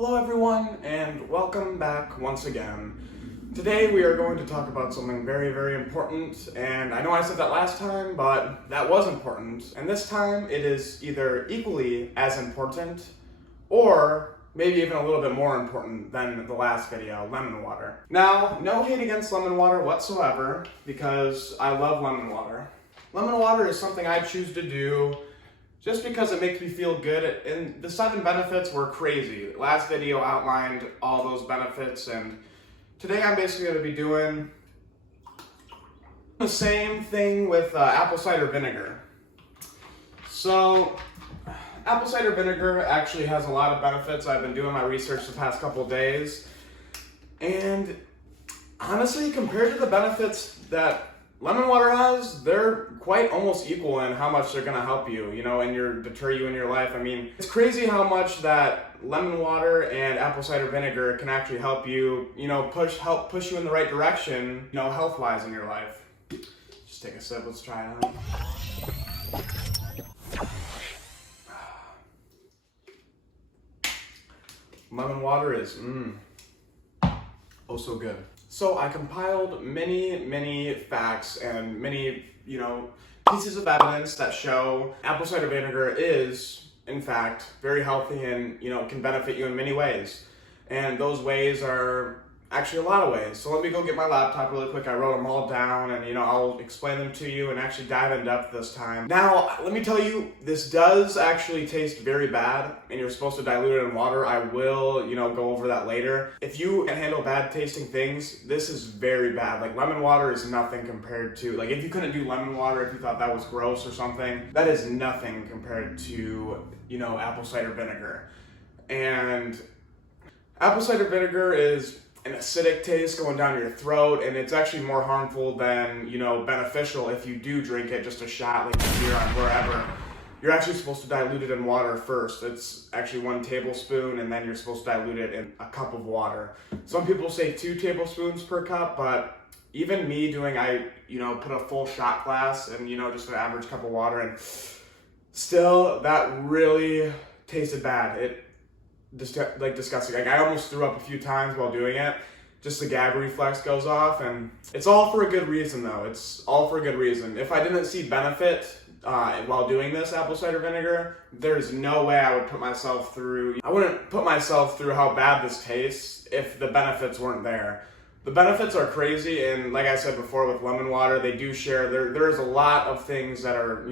Hello everyone, and welcome back once again. Today we are going to talk about something very, very important, and I know I said that last time, but that was important. And this time it is either equally as important, or maybe even a little bit more important than the last video, lemon water. Now, no hate against lemon water whatsoever, because I love lemon water. Lemon water is something I choose to do just because it makes me feel good, and the 7 benefits were crazy. Last video outlined all those benefits, and today I'm basically going to be doing the same thing with apple cider vinegar. So, apple cider vinegar actually has a lot of benefits. I've been doing my research the past couple of days, and honestly, compared to the benefits that lemon water has, they're quite almost equal in how much they're gonna help you, and deter you in your life. I mean, it's crazy how much that lemon water and apple cider vinegar can actually help you, help push you in the right direction, health-wise in your life. Just take a sip, let's try it out. Lemon water is, oh so good. So I compiled many facts and many, pieces of evidence that show apple cider vinegar is, in fact, very healthy and, can benefit you in many ways. And those ways are actually a lot of ways. So let me go get my laptop really quick. I wrote them all down and, I'll explain them to you and actually dive in depth this time. Now, let me tell you, this does actually taste very bad and you're supposed to dilute it in water. I will, go over that later. If you can handle bad tasting things, this is very bad. Like lemon water is nothing compared to, like if you couldn't do lemon water, if you thought that was gross or something, that is nothing compared to, apple cider vinegar. And apple cider vinegar is an acidic taste going down your throat, and it's actually more harmful than, beneficial if you do drink it just a shot like here on wherever. You're actually supposed to dilute it in water first. It's actually 1 tablespoon, and then you're supposed to dilute it in a cup of water. Some people say 2 tablespoons per cup, but even me put a full shot glass and, just an average cup of water, and still that really tasted bad. It disgusting. Like I almost threw up a few times while doing it. Just the gag reflex goes off, and it's all for a good reason though. It's all for a good reason. If I didn't see benefit while doing this apple cider vinegar, there's no way I would put myself through. I wouldn't put myself through how bad this tastes if the benefits weren't there. The benefits are crazy, and like I said before with lemon water, they do share, there's a lot of things that are,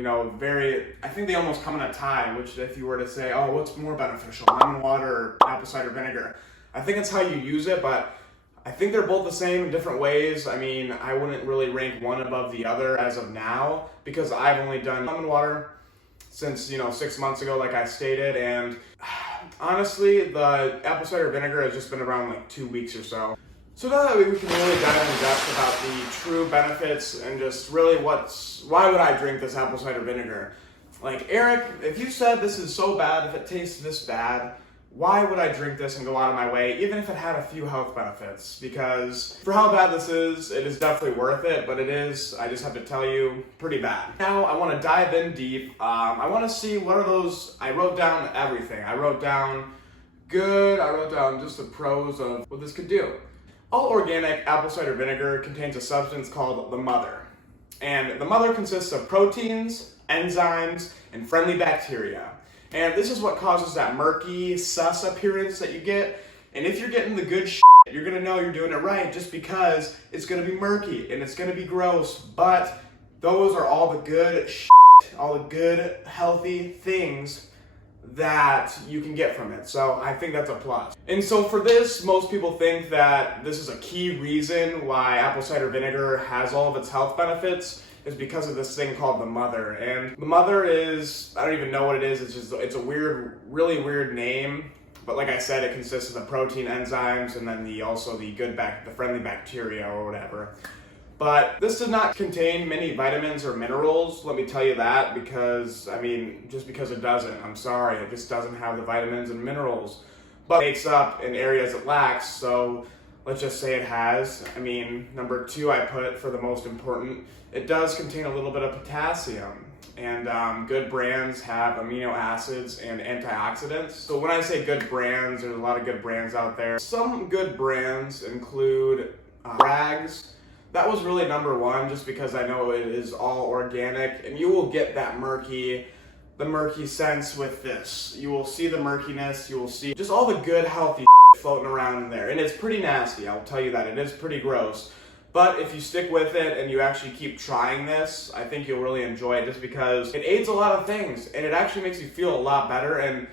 I think they almost come in a tie, which if you were to say, oh, what's more beneficial, lemon water or apple cider vinegar? I think it's how you use it, but I think they're both the same in different ways. I mean, I wouldn't really rank one above the other as of now, because I've only done lemon water since, 6 months ago, like I stated, and honestly, the apple cider vinegar has just been around like 2 weeks or so. So now that we can really dive in depth about the true benefits and just really why would I drink this apple cider vinegar? Like, Eric, if you said this is so bad, if it tastes this bad, why would I drink this and go out of my way, even if it had a few health benefits? Because for how bad this is, it is definitely worth it, but it is, I just have to tell you, pretty bad. Now, I want to dive in deep. I want to see what are those, I wrote down everything. I wrote down just the pros of what this could do. All organic apple cider vinegar contains a substance called the mother. And the mother consists of proteins, enzymes, and friendly bacteria. And this is what causes that murky, sus appearance that you get. And if you're getting the good shit, you're gonna know you're doing it right just because it's gonna be murky and it's gonna be gross. But those are all the good shit, all the good, healthy things that you can get from it. So I think that's a plus. And so for this, most people think that this is a key reason why apple cider vinegar has all of its health benefits is because of this thing called the mother. And the mother is, I don't even know what it is. It's a weird, really weird name. But like I said, it consists of the protein, enzymes, and then the friendly bacteria or whatever. But this does not contain many vitamins or minerals, let me tell you that, because, just because it doesn't, I'm sorry, it just doesn't have the vitamins and minerals. But it makes up in areas it lacks, so let's just say it has. Number 2 I put for the most important, it does contain a little bit of potassium. And good brands have amino acids and antioxidants. So when I say good brands, there's a lot of good brands out there. Some good brands include Bragg's. That was really number one just because I know it is all organic, and you will get that the murky sense with this. You will see the murkiness, you will see just all the good healthy floating around in there. And it's pretty nasty, I'll tell you that. It is pretty gross. But if you stick with it and you actually keep trying this, I think you'll really enjoy it just because it aids a lot of things and it actually makes you feel a lot better, and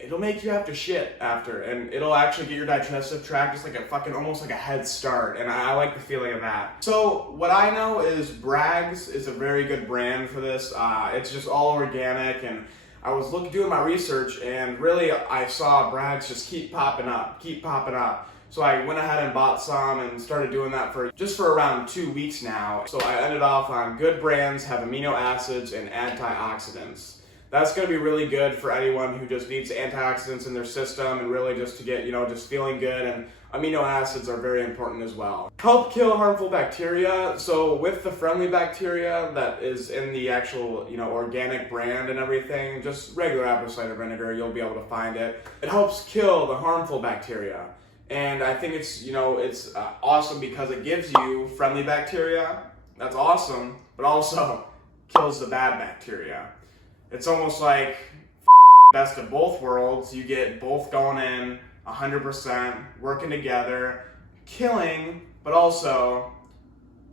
it'll make you have to shit after, and it'll actually get your digestive tract just like almost like a head start, and I like the feeling of that. So what I know is Bragg's is a very good brand for this. It's just all organic, and I was doing my research, and really I saw Bragg's just keep popping up. So I went ahead and bought some and started doing that for around 2 weeks now. So I ended off on good brands have amino acids and antioxidants. That's going to be really good for anyone who just needs antioxidants in their system and really just to get, just feeling good. And amino acids are very important as well. Help kill harmful bacteria. So with the friendly bacteria that is in the actual, organic brand and everything, just regular apple cider vinegar, you'll be able to find it. It helps kill the harmful bacteria. And I think it's, it's awesome because it gives you friendly bacteria. That's awesome, but also kills the bad bacteria. It's almost like best of both worlds. You get both going in 100%, working together, killing, but also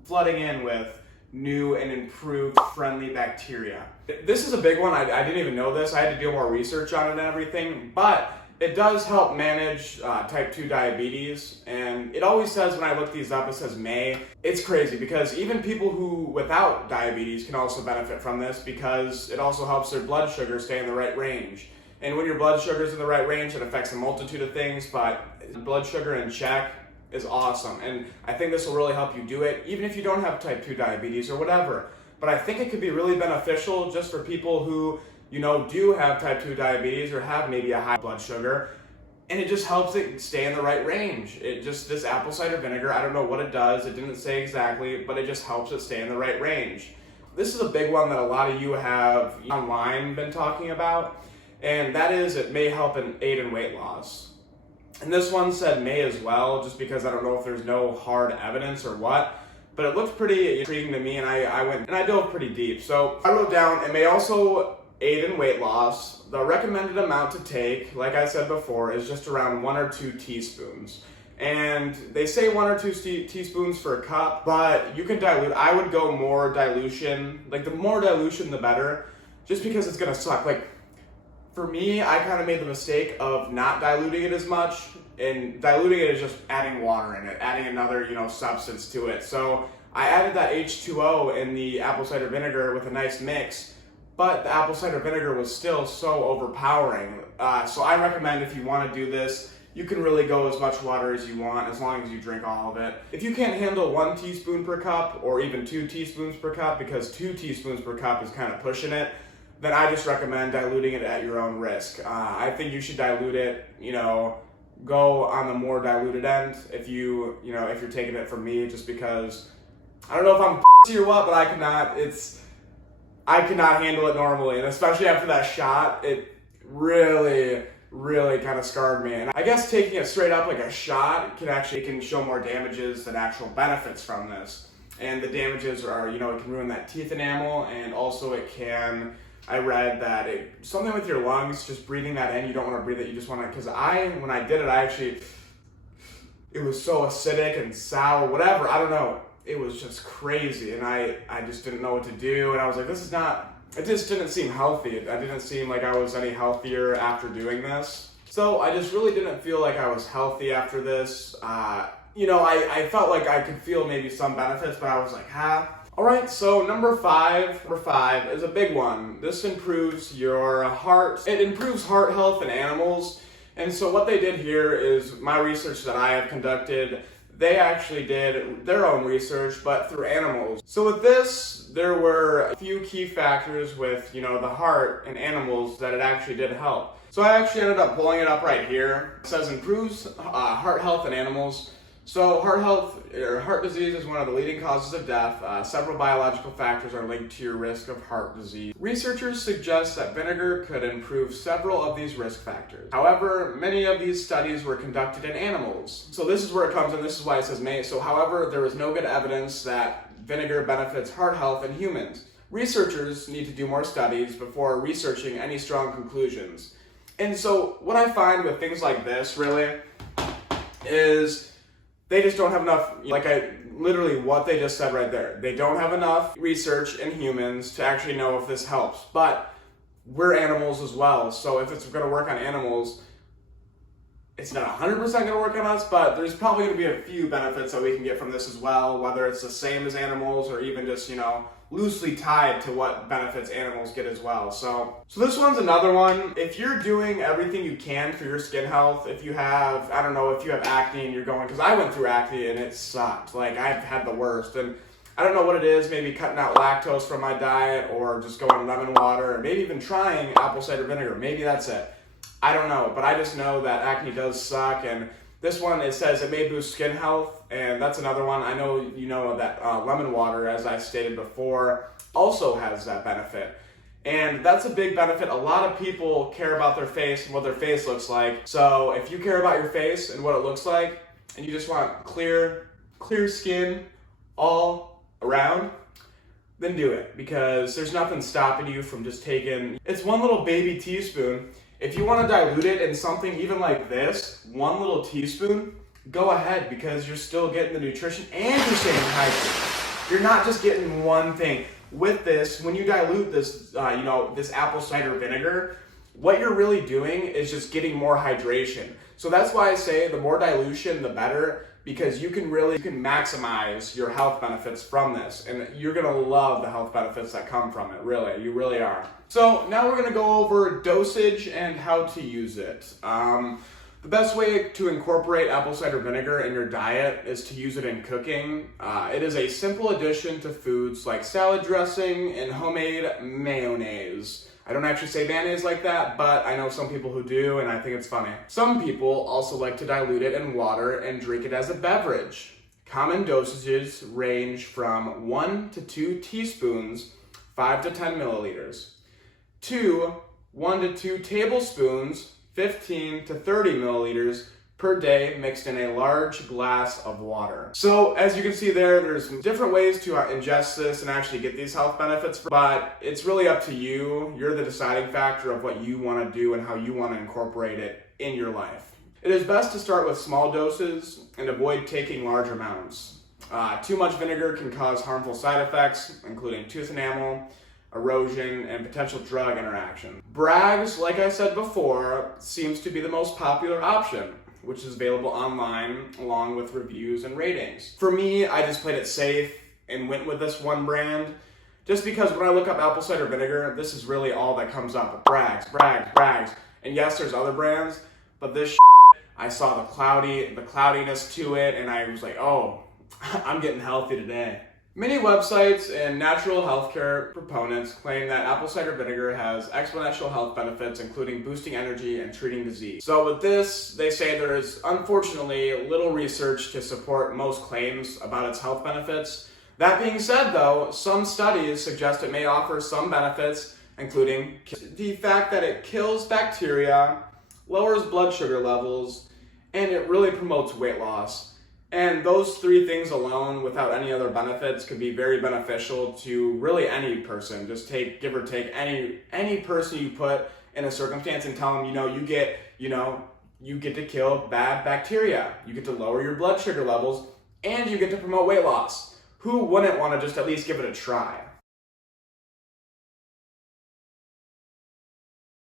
flooding in with new and improved friendly bacteria. This is a big one. I didn't even know this. I had to do more research on it and everything, but it does help manage type 2 diabetes, and it always says when I look these up, it says may. It's crazy because even people who without diabetes can also benefit from this because it also helps their blood sugar stay in the right range. And when your blood sugar is in the right range, it affects a multitude of things, but blood sugar in check is awesome. And I think this will really help you do it, even if you don't have type 2 diabetes or whatever. But I think it could be really beneficial just for people who do have type 2 diabetes or have maybe a high blood sugar, and it just helps it stay in the right range. This apple cider vinegar, I don't know what it does, it didn't say exactly, but it just helps it stay in the right range. This is a big one that a lot of you have online been talking about, and that is it may help aid in weight loss. And this one said may as well, just because I don't know if there's no hard evidence or what, but it looked pretty intriguing to me, and I went and I dove pretty deep. So I wrote down it may also aid in weight loss. The recommended amount to take, like I said before, is just around 1 or 2 teaspoons. And they say 1 or 2 teaspoons for a cup, but you can dilute. I would go more dilution. Like the more dilution, the better, just because it's gonna suck. Like for me, I kind of made the mistake of not diluting it as much, and diluting it is just adding water in it, adding another, substance to it. So I added that H2O in the apple cider vinegar with a nice mix, but the apple cider vinegar was still so overpowering. So I recommend if you want to do this, you can really go as much water as you want as long as you drink all of it. If you can't handle 1 teaspoon per cup or even 2 teaspoons per cup, because 2 teaspoons per cup is kind of pushing it, then I just recommend diluting it at your own risk. I think you should dilute it, go on the more diluted end if you're taking it from me, just because I don't know if I'm or what, but I cannot handle it normally, and especially after that shot, it really kind of scarred me. And I guess taking it straight up like a shot can show more damages than actual benefits from this. And the damages are, it can ruin that teeth enamel, and also I read that something with your lungs, just breathing that in, you don't want to breathe it, you just want to, because when I did it, it was so acidic and sour, whatever, I don't know. It was just crazy, and I just didn't know what to do, and I was like, it just didn't seem healthy. I didn't seem like I was any healthier after doing this. So I just really didn't feel like I was healthy after this. I felt like I could feel maybe some benefits, but I was like, Alright, so number five is a big one. This improves your heart. It improves heart health in animals. And so what they did here is my research that I have conducted. They actually did their own research, but through animals. So with this, there were a few key factors with, the heart and animals that it actually did help. So I actually ended up pulling it up right here. It says improves heart health in animals. So heart disease is one of the leading causes of death. Several biological factors are linked to your risk of heart disease. Researchers suggest that vinegar could improve several of these risk factors. However, many of these studies were conducted in animals. So this is where it comes in, this is why it says may. So however, there is no good evidence that vinegar benefits heart health in humans. Researchers need to do more studies before researching any strong conclusions. And so what I find with things like this really is they just don't have enough, literally what they just said right there. They don't have enough research in humans to actually know if this helps. But we're animals as well, so if it's gonna work on animals, it's not 100% gonna work on us, but there's probably gonna be a few benefits that we can get from this as well, whether it's the same as animals or even just, loosely tied to what benefits animals get as well. So this one's another one. If you're doing everything you can for your skin health, if you have acne and you're going, because I went through acne and it sucked. I've had the worst. And I don't know what it is, maybe cutting out lactose from my diet or just going lemon water or maybe even trying apple cider vinegar. Maybe that's it. I don't know, but I just know that acne does suck. And this one, it says it may boost skin health, and that's another one. I know you know that lemon water, as I stated before, also has that benefit. And that's a big benefit. A lot of people care about their face and what their face looks like. So if you care about your face and what it looks like, and you just want clear skin all around, then do it. Because there's nothing stopping you from just taking, it's one little baby teaspoon. If you want to dilute it in something even like this, one little teaspoon, go ahead, because you're still getting the nutrition and you're staying hydrated. You're not just getting one thing. With this, when you dilute this, this apple cider vinegar, what you're really doing is just getting more hydration. So that's why I say the more dilution, the better, because you can maximize your health benefits from this, and you're gonna love the health benefits that come from it, really, you really are. So now we're gonna go over dosage and how to use it. The best way to incorporate apple cider vinegar in your diet is to use it in cooking. It is a simple addition to foods like salad dressing and homemade mayonnaise. I don't actually say mayonnaise like that, but I know some people who do, and I think it's funny. Some people also like to dilute it in water and drink it as a beverage. Common dosages range from 1 to 2 teaspoons, 5 to 10 milliliters, to 1 to 2 tablespoons, 15 to 30 milliliters per day, mixed in a large glass of water. So as you can see there's different ways to ingest this and actually get these health benefits, but it's really up to you. You're the deciding factor of what you want to do and how you want to incorporate it in your life. It is best to start with small doses and avoid taking large amounts. Too much vinegar can cause harmful side effects, including tooth enamel, erosion, and potential drug interaction. Bragg's, like I said before, seems to be the most popular option, which is available online along with reviews and ratings. For me, I just played it safe and went with this one brand, just because when I look up apple cider vinegar, this is really all that comes up. Bragg's. And yes, there's other brands, but this I saw the cloudiness to it, and I was like, oh, I'm getting healthy today. Many websites and natural healthcare proponents claim that apple cider vinegar has exponential health benefits, including boosting energy and treating disease. So with this, they say there is unfortunately little research to support most claims about its health benefits. That being said though, some studies suggest it may offer some benefits, including the fact that it kills bacteria, lowers blood sugar levels, and it really promotes weight loss. And those 3 things alone, without any other benefits, could be very beneficial to really any person. Just give or take any person you put in a circumstance and tell them, you get to kill bad bacteria, you get to lower your blood sugar levels, and you get to promote weight loss. Who wouldn't want to just at least give it a try?